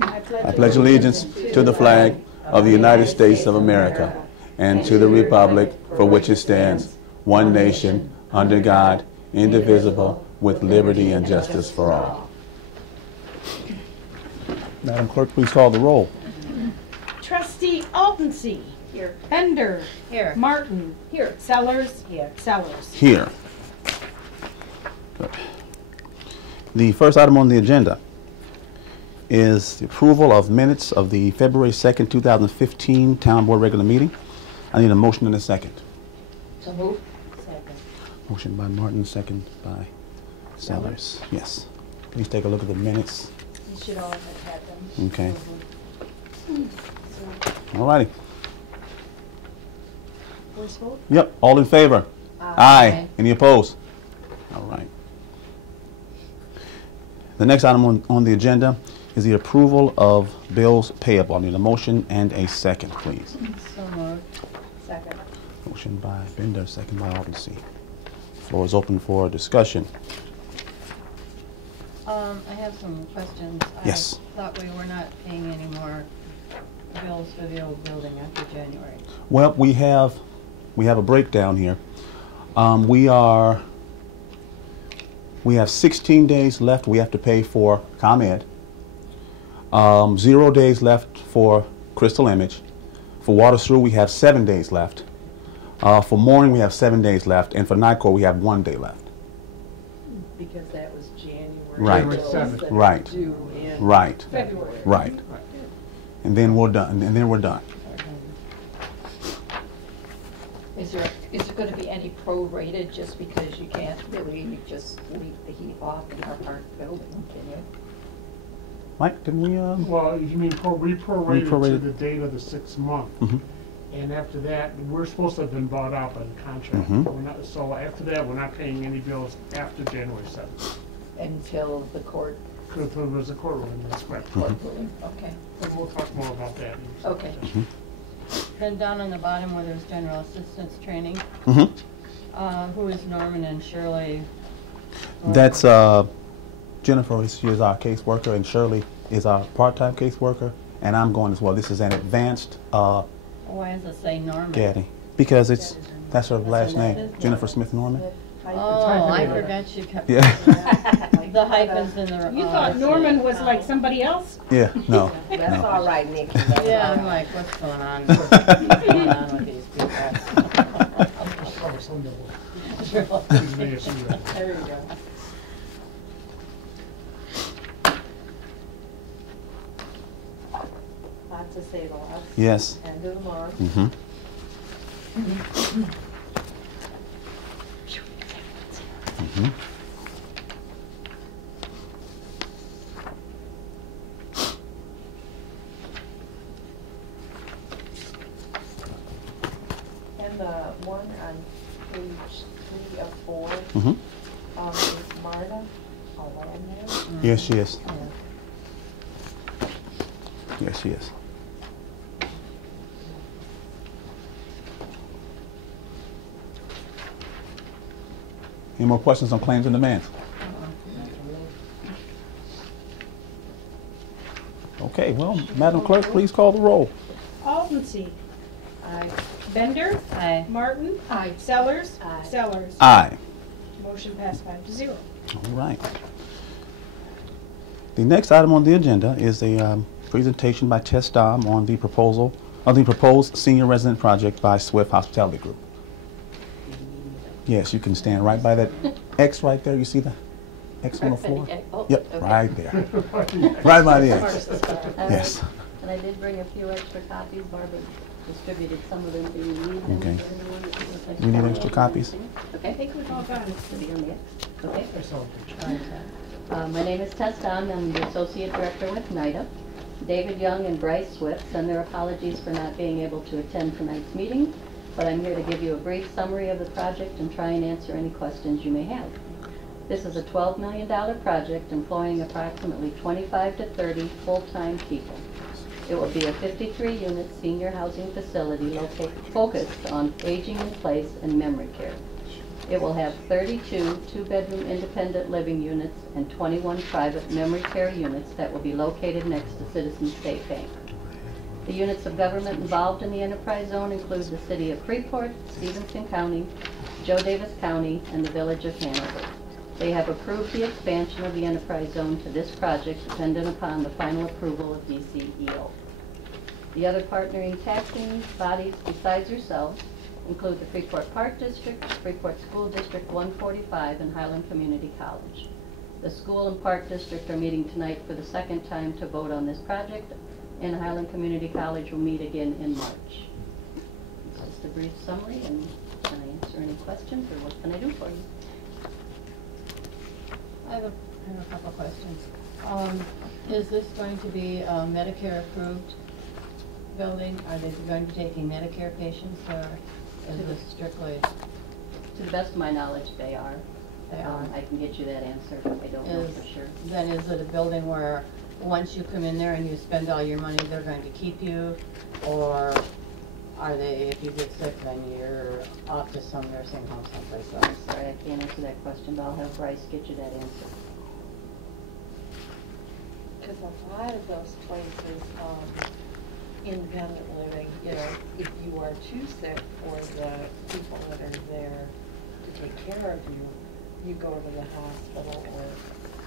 I pledge allegiance to the flag of the United States of America and to the republic for which it stands, one nation, under God, indivisible, with liberty and justice for all. Madam Clerk, please call the roll. Trustee Altensee. Here. Bender. Here. Martin. Here. Sellers. Here. Sellers. Here. Good. The first item on the agenda is the approval of minutes of the February 2nd, 2015 Town Board regular meeting. I need a motion and a second. So moved. Second. Motion by Martin, second by Sellers. Yes. Please take a look at the minutes. You should all have had them. Okay. All righty. Voice vote? Yep. All in favor? Aye. Any opposed? All right. The next item on the agenda is the approval of bills payable. I need a motion and a second, please. So moved. Second. Motion by Bender, second by Altensee. Floor is open for discussion. I have some questions. Yes. I thought we were not paying any more bills for the old building after January. Well, we have a breakdown here. We have 16 days left we have to pay for ComEd. 0 days left for Crystal Image. For Water Sewer, we have 7 days left. For Mooring, we have 7 days left. And for NICOR, we have 1 day left. Because that was January. Right. Right. Due in Right. February. Right. And then we're done. And then we're done. Is there going to be any prorated just because you can't really just leave the heat off in our park building, can you? Mike, didn't we? Well, you mean we prorated to prorated. the date of the 6th month. Mhm. And after that, we're supposed to have been bought out by the contract. Mhm. We're not, so after that, we're not paying any bills after January 7th. Until the court Because there was a court ruling, that's correct. Mm-hmm. court ruling, okay, And we'll talk more about that. in a okay. second. Then down on the bottom where there's general assistance training, Mm-hmm. who is Norman and Shirley? That's Jennifer. She is our caseworker, and Shirley is our part-time caseworker. And I'm going as well. This is an advanced Why does it say Norman? Gaddy, because that's her last what name, it is? Jennifer Smith Norman. Oh, I hyphenated. forgot she kept Yeah. the hyphens in the. You thought Norman was like somebody else? Yeah. No. That's No. all right, Nick. Yeah, I'm like, what's going on? What's going on with these people? Oh, Sunday. Please may I see that? There you go. Lots to say the last. Yes. And do tomorrow. Mm-hmm. Mm-hmm. And the one on page 3 of 4, Mm-hmm. is Marta a landlord? Yes, she is. Yeah. Yes, she is. Any more questions on claims and demands? Okay, well, Madam Clerk, please call the roll. Altensee. Aye. Bender. Aye. Martin. Aye. Sellers. Aye. Sellers. Aye. Motion passed 5-0. All right. The next item on the agenda is a presentation by Tess Dom on the proposed senior resident project by Swift Hospitality Group. Yes, you can stand right by that X right there. You see the X on the floor? Oh, Yep, okay. right there. Right by the X. Yes. And I did bring a few extra copies. Barbara distributed some of them. Do you need them? Okay. for anyone that would like You need to extra follow? copies? Okay. I think we've all got it. To be on the X. Okay. I saw a picture. All right. My name is Tess Don. I'm the Associate Director with NIDA. David Young and Bryce Swift send their apologies for not being able to attend tonight's meeting, but I'm here to give you a brief summary of the project and try and answer any questions you may have. This is a $12 million project employing approximately 25 to 30 full-time people. It will be a 53-unit senior housing facility focused on aging in place and memory care. It will have 32 two-bedroom independent living units and 21 private memory care units that will be located next to Citizens State Bank. The units of government involved in the enterprise zone include the city of Freeport, Stevenson County, Joe Davis County, and the village of Hanover. They have approved the expansion of the enterprise zone to this project dependent upon the final approval of DCEO. The other partnering taxing bodies besides yourselves include the Freeport Park District, Freeport School District 145, and Highland Community College. The school and park district are meeting tonight for the second time to vote on this project, and Highland Community College will meet again in March. It's just a brief summary, and can I answer any questions, or what can I do for you? I have a couple of questions. Is this going to be a Medicare approved building? Are they going to be taking Medicare patients, or is this strictly? To the best of my knowledge, they are. They are. I can get you that answer, but I don't know for sure. Then is it a building where once you come in there and you spend all your money, they're going to keep you? Or are they, if you get sick, then you're off to some nursing home someplace else? Sorry, I can't answer that question, but I'll have Bryce get you that answer. Because a lot of those places, independent living, you know, if you are too sick for the people that are there to take care of you, you go to the hospital or.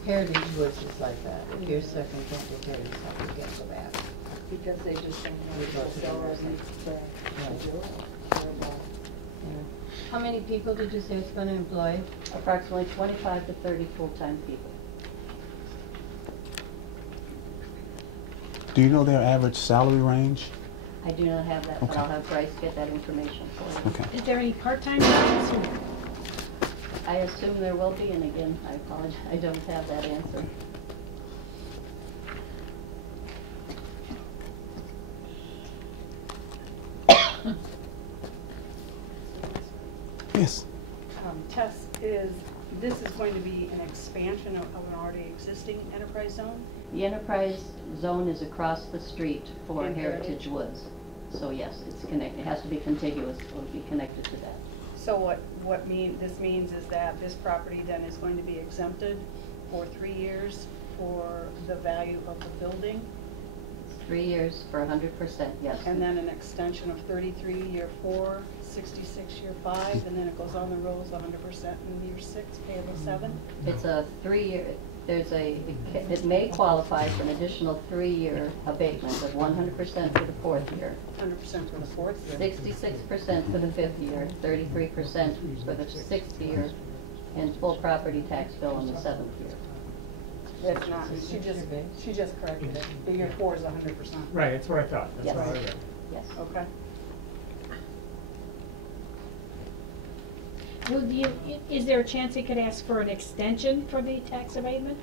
Heritage Woods is like that. If you're sick and can't take care of yourself, you can't go back. Because they just don't You have go the to the facilities nursing. to do it. Terrible. Yeah. How many people did you say it's going to employ? Approximately 25 to 30 full-time people. Do you know their average salary range? I do not have that, but Okay. I'll have Bryce get that information for you. Okay. Is there any part-time jobs? or- I assume there will be, and again, I apologize, I don't have that answer. Yes. Tess, this is going to be an expansion of an already existing enterprise zone? The enterprise zone is across the street for In Heritage Heritage? Woods. So yes, it's connected, it has to be contiguous, so it'll be connected to that. So this means is that this property then is going to be exempted for 3 years for the value of the building? 3 years for 100%, yes. And then an extension of 33 year 4, 66 year 5, and then it goes on the rolls 100% in year 6, payable 7? It's a 3-year, it may qualify for an additional 3-year abatement of 100% for the 4th year, 100% for the 4th year? 66% for the 5th year, 33% for the 6th year, and full property tax bill on the 7th year. That's not, she just corrected it. The year 4 is 100%. Right, that's what I thought, that's Yes. what I read. Yes. Okay. Is there a chance he could ask for an extension for the tax abatement?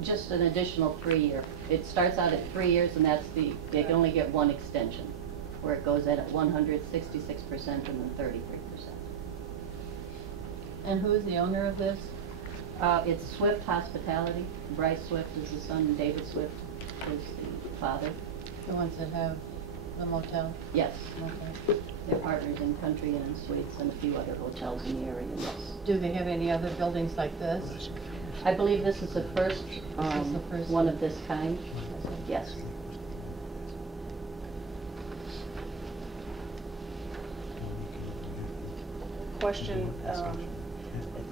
Just an additional 3-year. It starts out at 3 years, and that's they can only get one extension, where it goes at 166% and then 33%. And who is the owner of this? It's Swift Hospitality. Bryce Swift is the son, and David Swift is the father. The ones that have the motel? Yes, Okay. they're partners in Country Inn and Suites and a few other hotels in the area, yes. Do they have any other buildings like this? I believe this is the first, This is the first one of this kind. Yes. Question,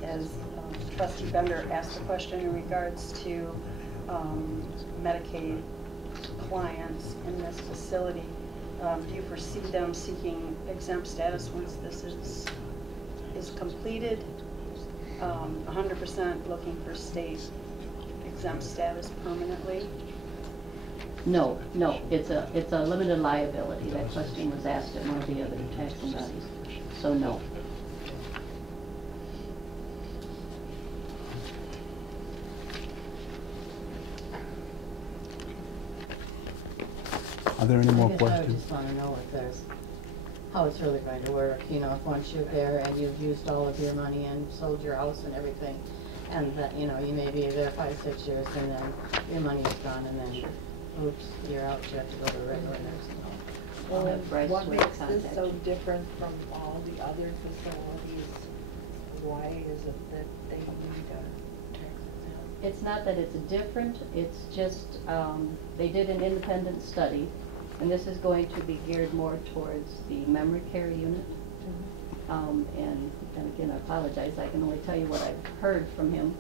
as trustee Bender asked the question in regards to Medicaid clients in this facility, do you foresee them seeking exempt status once this is completed? 100% looking for state exempt status permanently? No, it's a limited liability. That question was asked at one of the other taxing bodies. So no. Are there any more I guess I would questions? just want to know if there's, how it's really going to work, you know, if once you're there and you've used all of your money and sold your house and everything, and that, you know, you may be there 5, 6 years and then your money is gone and then, oops, you're out, you have to go to a regular nursing home. I'll have Bryce What Swift makes this contact so you. different from all the other facilities why is it that they need a tax exempt? It's not that it's different, it's just, they did an independent study, and this is going to be geared more towards the memory care unit. And again, I apologize, I can only tell you what I've heard from him.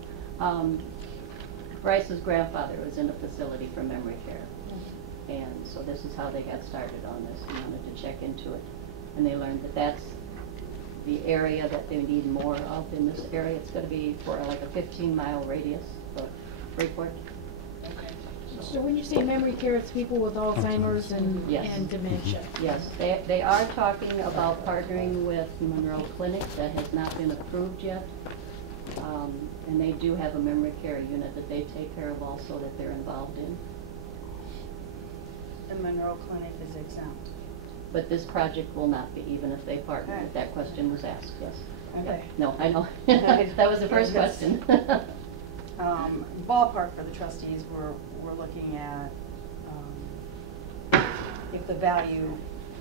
Bryce's grandfather was in a facility for memory care. And so this is how they got started on this, and wanted to check into it. And they learned that that's the area that they need more of in this area. It's gonna be for like a 15-mile radius of Freeport. So when you say memory care, it's people with Alzheimer's Yes. and dementia? Yes, they are talking about partnering with Monroe Clinic. That has not been approved yet. And they do have a memory care unit that they take care of also that they're involved in. The Monroe Clinic is exempt. But this project will not be, even if they partner. Okay. If that question was asked, yes. Okay. No, I know. That was the first Yes. question. Ballpark for the trustees, we're looking at, if the value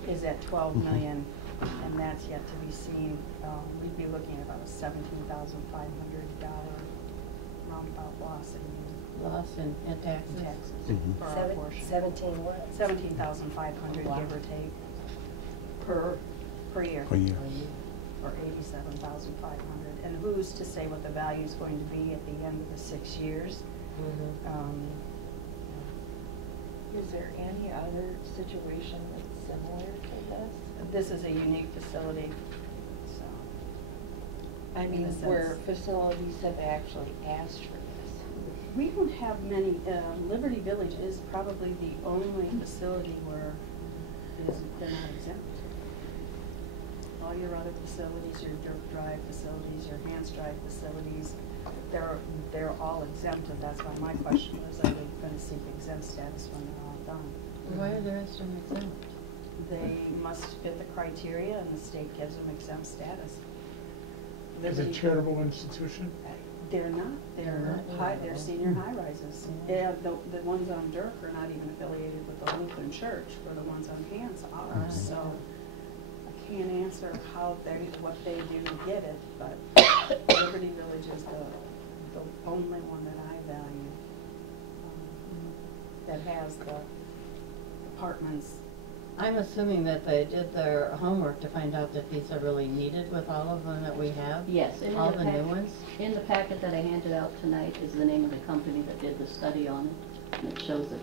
is at 12 million, and that's yet to be seen, we'd be looking at about a $17,500 roundabout loss Loss in in taxes. taxes for our portion. 17 what? 17,500, give or take, per year. Per year. Or 87,500. And who's to say what the value is going to be at the end of the 6 years? Is there any other situation that's similar to this? This is a unique facility, so. I In mean, a sense. where facilities have actually asked for this. We don't have many, Liberty Village is probably the only facility where they're not exempt. All your other facilities, your dirt drive facilities, your Hans drive facilities, they're all exempted. That's why my question was, are they going to seek exempt status when they're all done? Why are the rest of them exempt? They must fit the criteria, and the state gives them exempt status. As a Liberty- charitable institution? They're not. They're they're senior high rises. Yeah, the ones on Dirk are not even affiliated with the Lutheran Church, where the ones on Hans are. So I can't answer what they do to get it, but Liberty Village is the only one that I value that has the apartments. I'm assuming that they did their homework to find out that these are really needed with all of them that we have? Yes. and in All the the new pack- ones? In the packet that I handed out tonight is the name of the company that did the study on it. And it shows the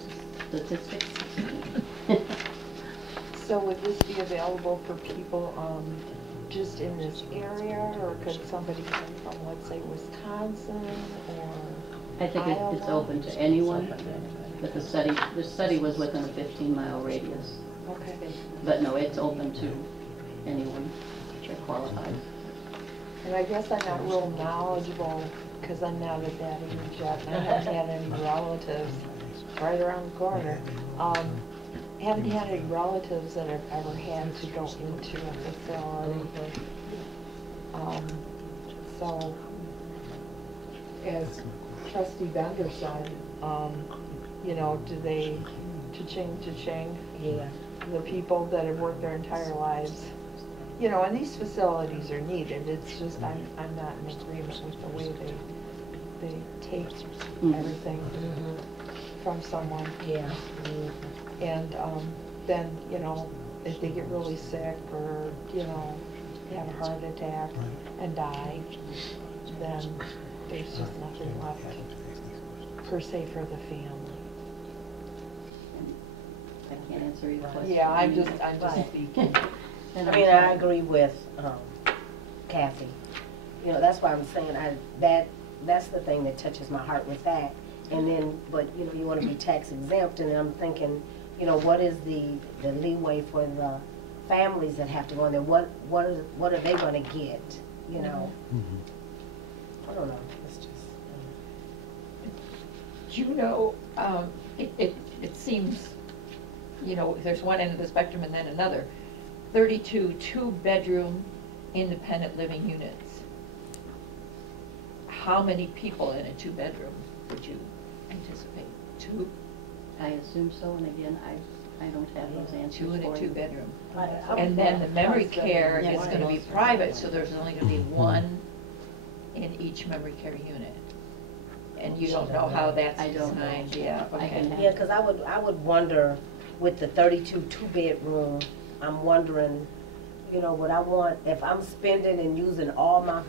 statistics. So would this be available for people just in this area, or could somebody come from, let's say, Wisconsin or I think it's Iowa? open to anyone, but the study was within a 15-mile radius. Okay. But no, it's open to anyone that qualifies. And I guess I'm not real knowledgeable, because I'm not at that age yet, and I haven't had any relatives right around the corner. Haven't had any relatives that have ever had to go into a facility. So, as trustee Bender said, you know, do they, cha-ching, yeah, the people that have worked their entire lives, you know, and these facilities are needed. It's just, I'm not in agreement with the way they take everything from someone. Yeah. And then, you know, if they get really sick or, you know, have a heart attack and die, then there's just nothing left per se for the family. I can't answer your question. Yeah, I'm just Right. speaking. And I mean, I agree with Kathy. You know, that's why I'm saying that's the thing that touches my heart with that. And then, but you know, you want to be tax exempt, and I'm thinking, you know, what is the leeway for the families that have to go in there? What are they going to get? You know, I don't know. It's just. You know, it seems, you know, there's one end of the spectrum and then another. 32 two-bedroom independent living units. How many people in a two-bedroom would you anticipate? Two? I assume so, and again, I don't have those answers Two in for a you. two-bedroom. And then the memory care is going to be private, so there's only going to be one in each memory care unit. And you don't know how that's I don't know. designed, yeah, I okay. can- Yeah, because I would wonder, with the 32 two-bedroom, I'm wondering, you know, would I want, if I'm spending and using all my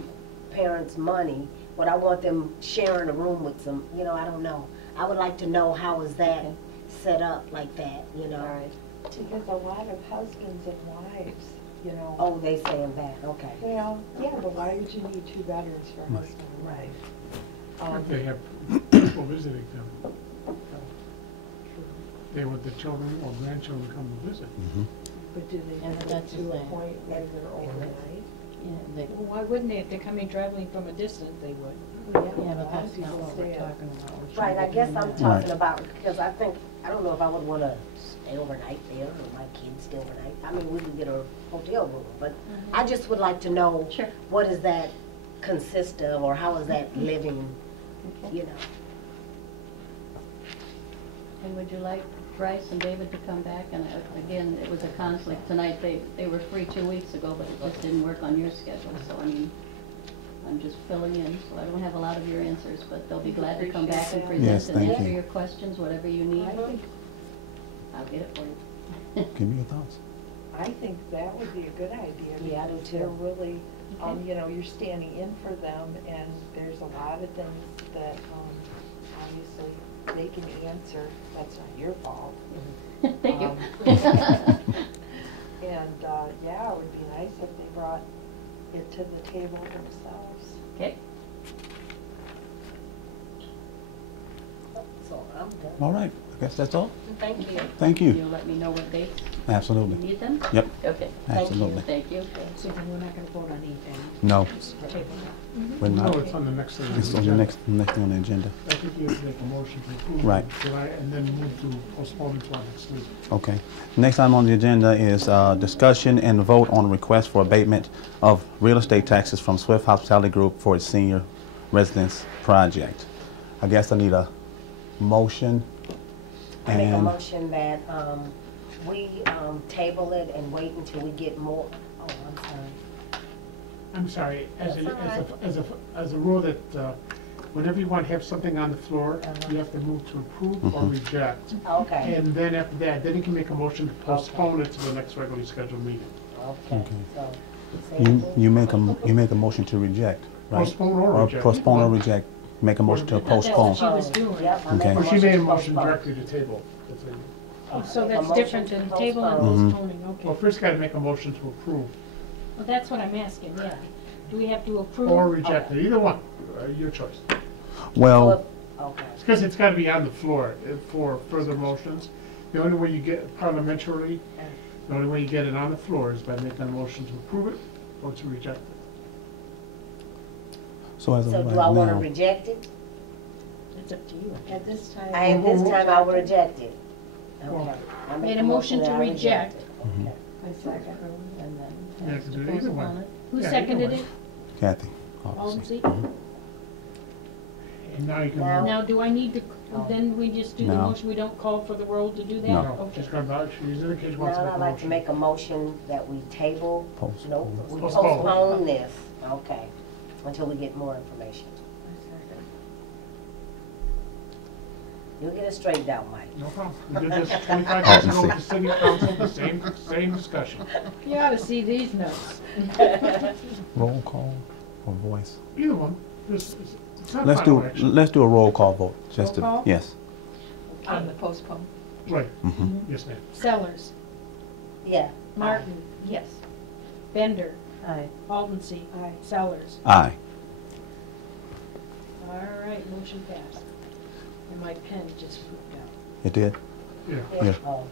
parents' money, would I want them sharing a room with some, you know, I don't know. I would like to know how is that set up like that, you know? All right. Because a lot of husbands and wives, you know. Oh, they saying that, okay. Well, yeah, but why would you need two bedrooms for a husband and wife? If they have people visiting them. They want the children or grandchildren come to visit. But do they And have that's to the a thing. point where they're overnight? Yeah, they- Well, why wouldn't they? If they're coming traveling from a distance, they would. yeah, A but lot of that's not people what we're stay at- talking about. We're Right, I trying to guess do I'm that. talking about, because I think, I don't know if I would want to stay overnight there, or my kids stay overnight. I mean, we could get a hotel room, but I just would like to know, Sure. what does that consist of, or how is that living, you know? And would you like Bryce and David to come back? And again, it was a conflict tonight. They were free 2 weeks ago, but it just didn't work on your schedule. So, I mean, I'm just filling in, so I don't have a lot of your answers, but they'll be glad to come back and Yes, present and thank answer you. your questions, whatever you need. I think, I'll get it for you. Give me your thoughts. I think that would be a good idea. Yeah, I do because too. They're really, you know, you're standing in for them, and there's a lot of things that, obviously, they can answer. That's not your fault. Thank you. And, yeah, it would be nice if they brought it to the table themselves. Okay. So I'm done. All right, I guess that's all. Thank you. Thank you. You'll let me know what dates you Absolutely. need them? Yep, Okay. absolutely. Thank you. So then we're not gonna vote on anything. No, Table we're No, not. it's on the next thing. It's on the next thing on the agenda. I think you have to make a motion to approve. Right. And then move to postpone it to our next meeting. Okay. Next item on the agenda is discussion and vote on request for abatement of real estate taxes from Swift Hospitality Group for its senior residence project. I guess I need a motion. I make a And motion that, we, table it and wait until we get more, oh, I'm sorry. I'm sorry, That's all right. as a rule that whenever you want to have something on the floor, you have to move to approve or reject. Okay, And then after that, then you can make a motion to postpone it to the next regularly scheduled meeting. okay, Okay. so. say you make a motion to reject, right? Postpone or Or reject. postpone or reject. Make a motion to That's what postpone. she was doing. Yep, I make Okay. a Well, she made a motion postpone. directly to table. That's it. Oh, so Make a that's motion different to than table and postpone. postponing, okay. Well, first got to make a motion to approve Well, that's what I'm asking, yeah. Do we have to approve? or reject it, either one, your choice. Well, Okay, It's because it's got to be on the floor for further motions. The only way you get parliamentarily, the only way you get it on the floor is by making a motion to approve it or to reject it. so as of so right do I wanna now, reject it? It's up to you. At this time. At this time, I will reject it. Okay. I make Made a motion to that I reject. it. Mhm. Okay. I second. And You then have to do to either one. postpone it. Who Yeah, seconded either it? Kathy. Obviously. Mhm. And now you can. Now- Now, do I need to, then we just do the No. motion, we don't call for the roll to do that? No. No, Okay. just go about, she's in the case, wants to Now make I'd a like to motion. make a motion that we table, Postpone. no, we Postpone. postpone this, okay, until we get more information. You'll get it straightened out, Mike. No problem. We did this 25 years ago with the city council, the same discussion. You ought to see these notes. Roll call or voice? Either one. It's not Let's final do action. let's do a roll call vote. Just Roll call? to yes. On the postpone. Right, Mhm. yes, ma'am. Sellers, Yeah. Martin, yes. Bender, Aye. Aldensee, Aye. Sellers. Aye. All right, motion passed. And my pen just pooped out. It did. Yeah, Yeah. Oh,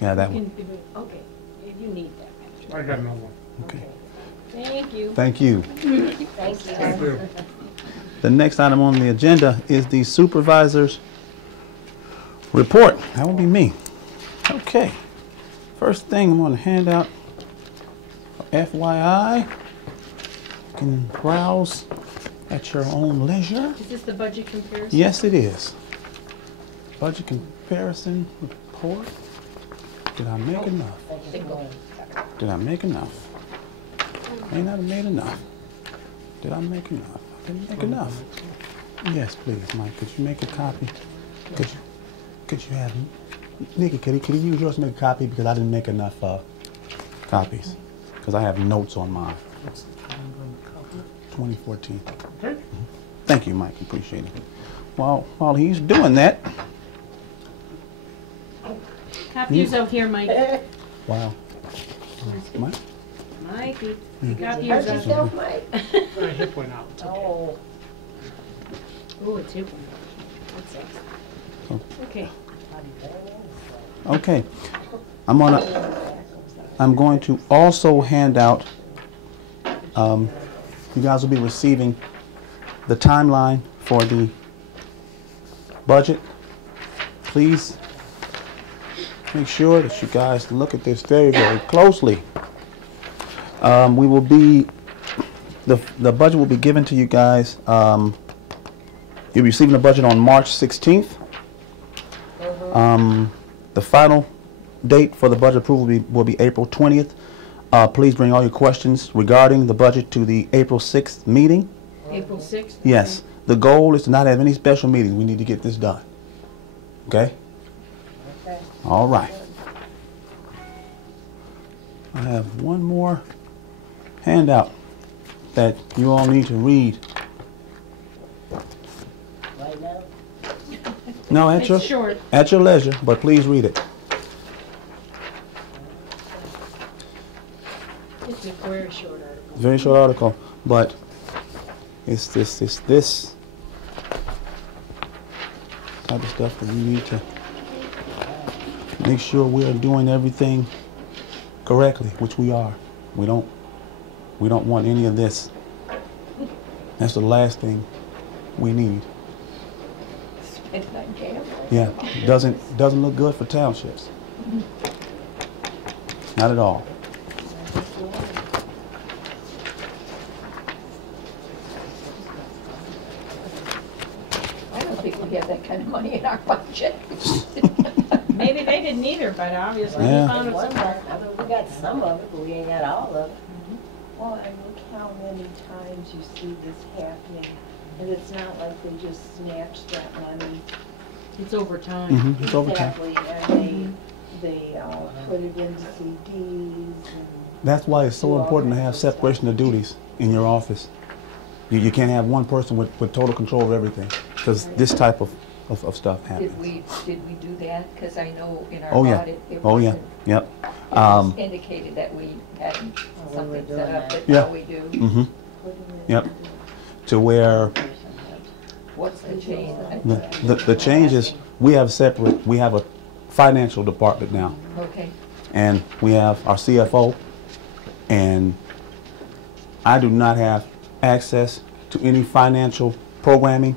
Yeah, that You one. can do it. Okay, if you need that, Patrick. I got another one. Okay. Thank you. Thank you. thank Thank you. you. The next item on the agenda is the supervisor's report. That will be me. Okay. First thing I'm going to hand out, FYI, you can browse at your own leisure. Is this the budget comparison? Yes, it is. Budget comparison report. Did I make enough? Single. Did I make enough? May not have made enough. Did I make enough? I didn't make enough. Yes, please, Mike. Could you make a copy? Could you have Nikki? Could you use yours to make a copy because I didn't make enough copies because I have notes on mine. 2014. Okay. Thank you, Mike. Appreciate it. While he's doing that, Copies out here, Mike. wow. Mike? Mikey, Mm. copies Hurt out. yourself, Mike? My hip went out. It's okay. Oh. Oh, it's hip one. That sucks. Oh. Okay. Okay. I'm going to also hand out. You guys will be receiving the timeline for the budget. Please make sure that you guys look at this very, very closely. We will be, the budget will be given to you guys. You'll be receiving the budget on March 16th. The final date for the budget approval will be April 20th. Please bring all your questions regarding the budget to the April 6th meeting. April 6th? Yes. The goal is to not have any special meetings. We need to get this done. Okay? Okay. All right. I have one more handout that you all need to read. Right now? No, It's short. at your leisure, but please read it. It's a very short article. Very short article, but it's this type of stuff that we need to make sure we are doing everything correctly, which we are. We don't want any of this. That's the last thing we need. Spend it on gambling. Yeah, doesn't look good for townships. Not at all. I don't think we have that kind of money in our budget. Maybe they didn't either, but obviously Yeah. we found it somewhere. I mean, we got some of it, but we ain't got all of it. Well, and look how many times you see this happening, and it's not like they just snatched that money. It's over time. Mm-hmm. It's overtime. Exactly, and they put it into CDs and. That's why it's so important to have separation of duties in your office. You can't have one person with total control of everything, because this type of stuff happens. Did we do that? Because I know in our Oh yeah. audit, it Oh yeah. wasn't, Yep. it was indicated that we had we something were set doing up, that. but Yeah. now we do. Mm-hmm. Yep. To where What's the change? the change is we have a financial department now, Okay, and we have our CFO, and I do not have access to any financial programming,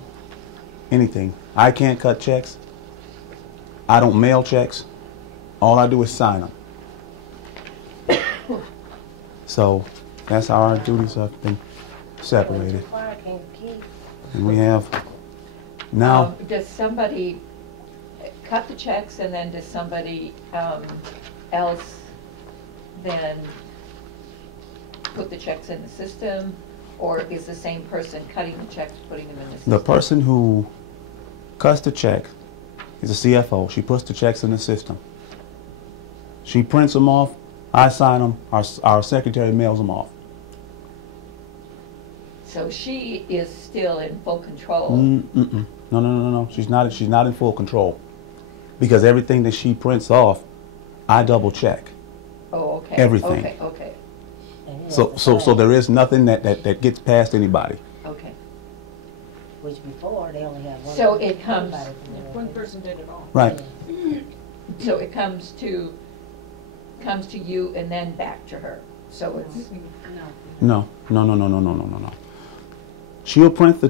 anything. I can't cut checks. I don't mail checks. All I do is sign them. So that's how our duties have been separated. And we have now. does somebody cut the checks and then does somebody else then put the checks in the system? Or is the same person cutting the checks, putting them in the system? The person who cuts the check is a CFO. She puts the checks in the system. She prints them off. I sign them. Our secretary mails them off. So she is still in full control? No. She's not in full control, because everything that she prints off, I double check. Oh, okay. Everything. Okay. So there is nothing that gets past anybody. Okay. Which before, they only had one. So it comes- One person did it all. Right. So it comes to you and then back to her. So it's, No. She'll print the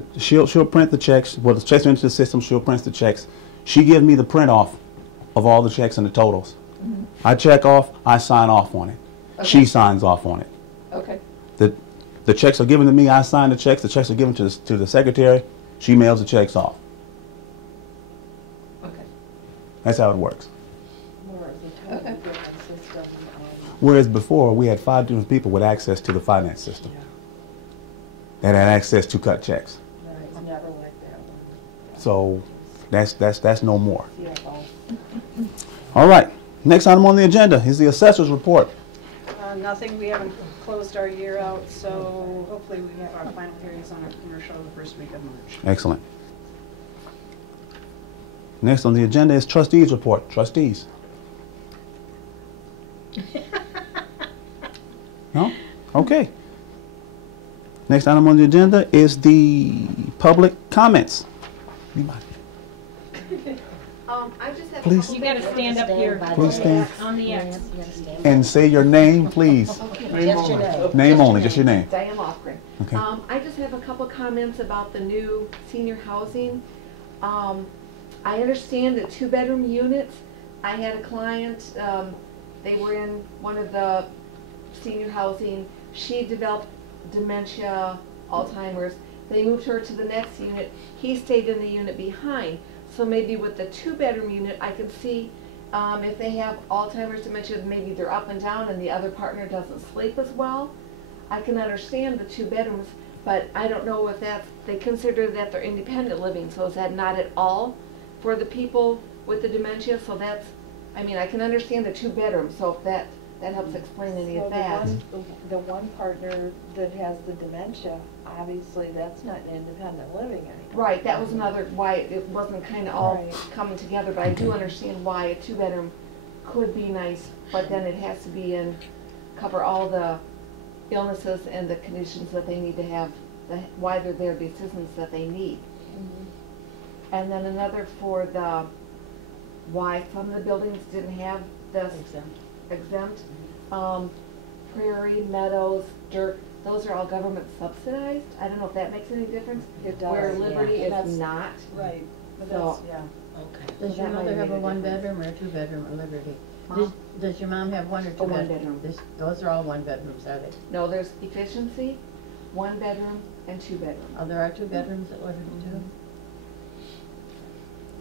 checks. Well, the checks are into the system. She'll print the checks. She gives me the print off of all the checks and the totals. I check off. I sign off on it. Okay. She signs off on it. okay. The checks are given to me. I sign the checks. The checks are given to the secretary. She mails the checks off. Okay. That's how it works. Or the totally different system. Whereas before we had 5 different people with access to the finance system. that had access to cut checks. It's never like that one. So that's no more. CFO. All right. Next item on the agenda is the assessor's report. Nothing, we haven't closed our year out, so hopefully we have our final hearings on our commercial the first week of March. Excellent. Next on the agenda is trustees report. Trustees. No? Okay. Next item on the agenda is the public comments. Anybody? I just have Please. You gotta stand up here Please stand on the X. and say your name, please. Just your name. Name only, just your name. Diane Lofgren. Okay. I just have a couple comments about the new senior housing. I understand that 2-bedroom units, I had a client, they were in one of the senior housing. She developed dementia, Alzheimer's. They moved her to the next unit. He stayed in the unit behind. So maybe with the 2-bedroom unit, I could see if they have Alzheimer's, dementia, maybe they're up and down and the other partner doesn't sleep as well. I can understand the 2 bedrooms, but I don't know if that's, they consider that they're independent living, so is that not at all for the people with the dementia? So that's, I mean, I can understand the 2 bedrooms, so if that helps explain any of that. The one partner that has the dementia, obviously that's not independent living anymore. Right, that was another, why it wasn't kind of all Right. coming together, but I do understand why a 2-bedroom could be nice, but then it has to be in, cover all the illnesses and the conditions that they need to have, why they're there, the assistance that they need. And then another for the, why some of the buildings didn't have this exempt. Prairie, Meadows, Dirt, those are all government subsidized. I don't know if that makes any difference. It does. Where Liberty Yeah. is not. Right, but So- that's, yeah. Okay. Does your That might mother have make a a 1-bedroom or a 2-bedroom at Liberty? Mom? Does your mom have 1 or 2 A bedrooms? 1-bedroom. Those are all 1-bedrooms, are they? No, there's efficiency, 1-bedroom and 2-bedroom. Oh, there are 2 bedrooms at Liberty too?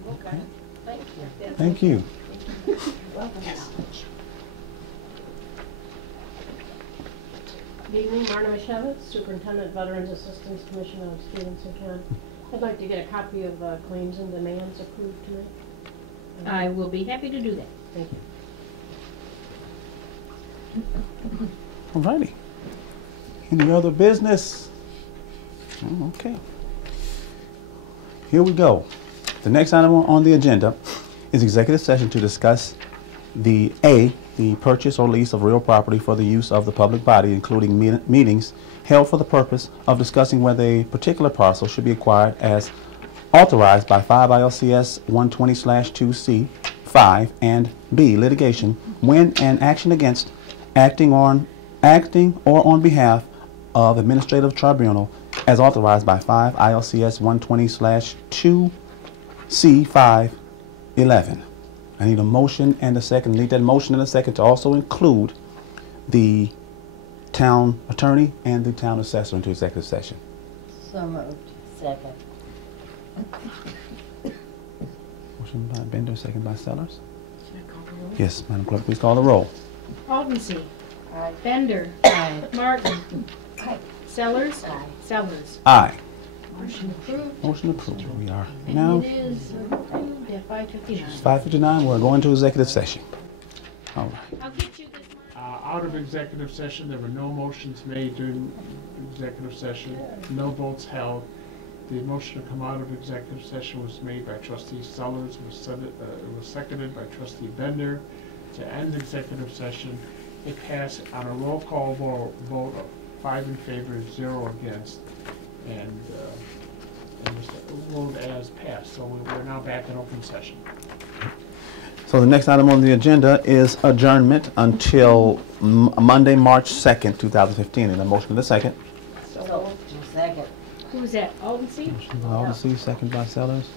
Okay. Thank you. Thank you. Good evening, Marna Mashevitz, Superintendent Veterans Assistance Commission of Stevenson County. I'd like to get a copy of claims and demands approved tonight. I will be happy to do that. Thank you. All righty. Any other business? Oh, okay. Here we go. The next item on the agenda is executive session to discuss the purchase or lease of real property for the use of the public body, including meetings held for the purpose of discussing whether a particular parcel should be acquired as authorized by 5 ILCS 120/2C5, and B, litigation when an action against acting or on behalf of administrative tribunal as authorized by 5 ILCS 120/2C511. I need a motion and a second. I need that motion and a second to also include the town attorney and the town assessor into executive session. So moved. Second. Motion by Bender, second by Sellers. Yes, Madam Clerk, please call the roll. Aldency. Aye. Bender. Aye. Martin. Aye. Sellers. Aye. Sellers. Aye. Motion approved. Motion approved. We are And now it is approved at 5:59. 5:59. We're going to executive session. All right. I'll get you this. Out of executive session, there were no motions made during executive session, no votes held. The motion to come out of executive session was made by trustee Sellers, it was seconded by trustee Bender to end executive session. It passed on a roll call vote of 5 in favor, 0 against, and it was ruled as passed. So we're now back in open session. So the next item on the agenda is adjournment until Monday, March 2nd, 2015. And a motion and a second. So, second. Who's that? Aldency? Motion by Alderson, second by Sellers.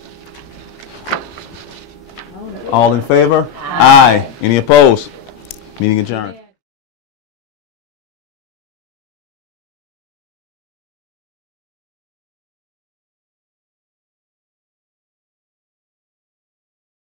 Oh, no. All in favor? Aye. Any opposed? Meeting adjourned. Yeah.